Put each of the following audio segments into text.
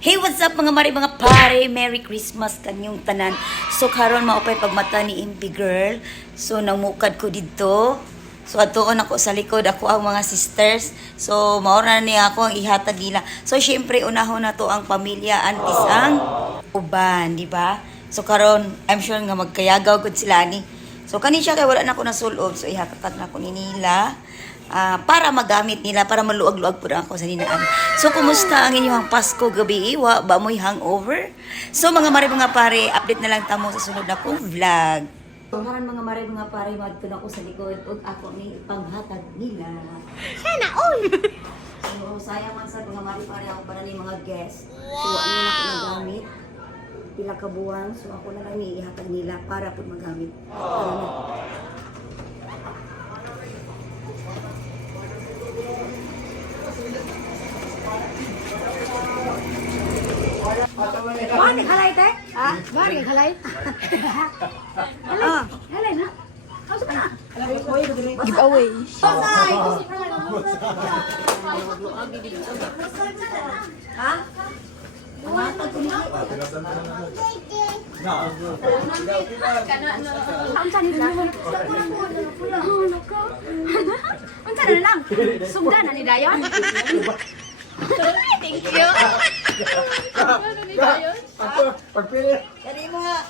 Hey, what's up mga mari mga pare? Merry Christmas kanyong tanan. So karon maupay pagmata ni Impi girl. So namukad ko dito. So atuon ako sa likod ako ang mga sisters. So mao na niya ako ang ihatag nila. So syempre unahon na to ang pamilya antis ang uban, di ba? So karon I'm sure nga magkayagaw gud sila ni. So kani siya kay wala na ako nasulob. So ihatag na ko ni nila. Para magamit nila, para maluag-luag po ako sa ninaan. So, kumusta ang inyong Pasko gabi? Wa ba mo'y hangover? So, mga mare mga pare, update na lang tamo sa sunod na kong vlog. So, karan mga mare mga pare, magtun ako sa likod ug ako ni panghatag nila. Sana all! So, sayang man sa mga mare pare ako para ni mga guests. So, ano na ako nagamit? Pila ka buwan. So, ako na lang ni ihatag nila para po magamit. Bani halay te? Ha? Bani halay? Halay. Halay na. Asa ka na? Giveaway. Pasay! Ha? Unsa ni lang? Unsa na lang? Sugdan na ni dayon? Thank you. Pagpili. Dari mo nga.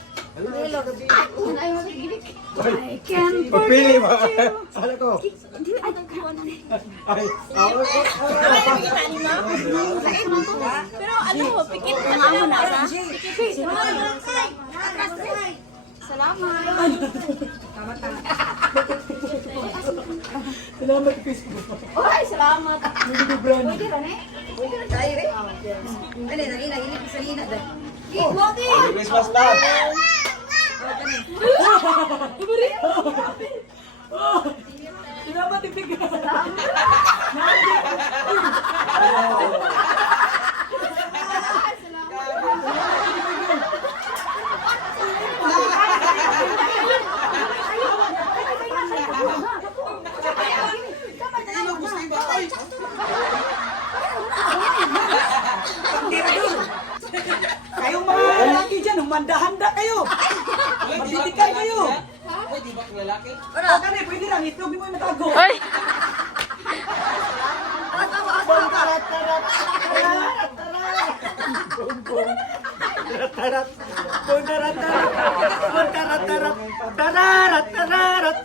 I can Pagpili forget mo. you. Ano ko? Hindi, ay, kawan na ni. Ay, ako. Pero ano, pikit pa Ang amo na sa? Salamat. Salamat Facebook. Oy, salamat. Hindi brand. Pwede ba ni? Pwede na tayo eh. Dali, dali, dali, sa lina dali. Christmas lang. Salamat ibigay. Kayong mga lalaki dyan, humanda-handa kayo. Magdidikay kayo. Di ba lalaki? Kani, pwede lang. Itlog mo yung matago. Ay! Tarat. Tarat. Tarat. Tarat.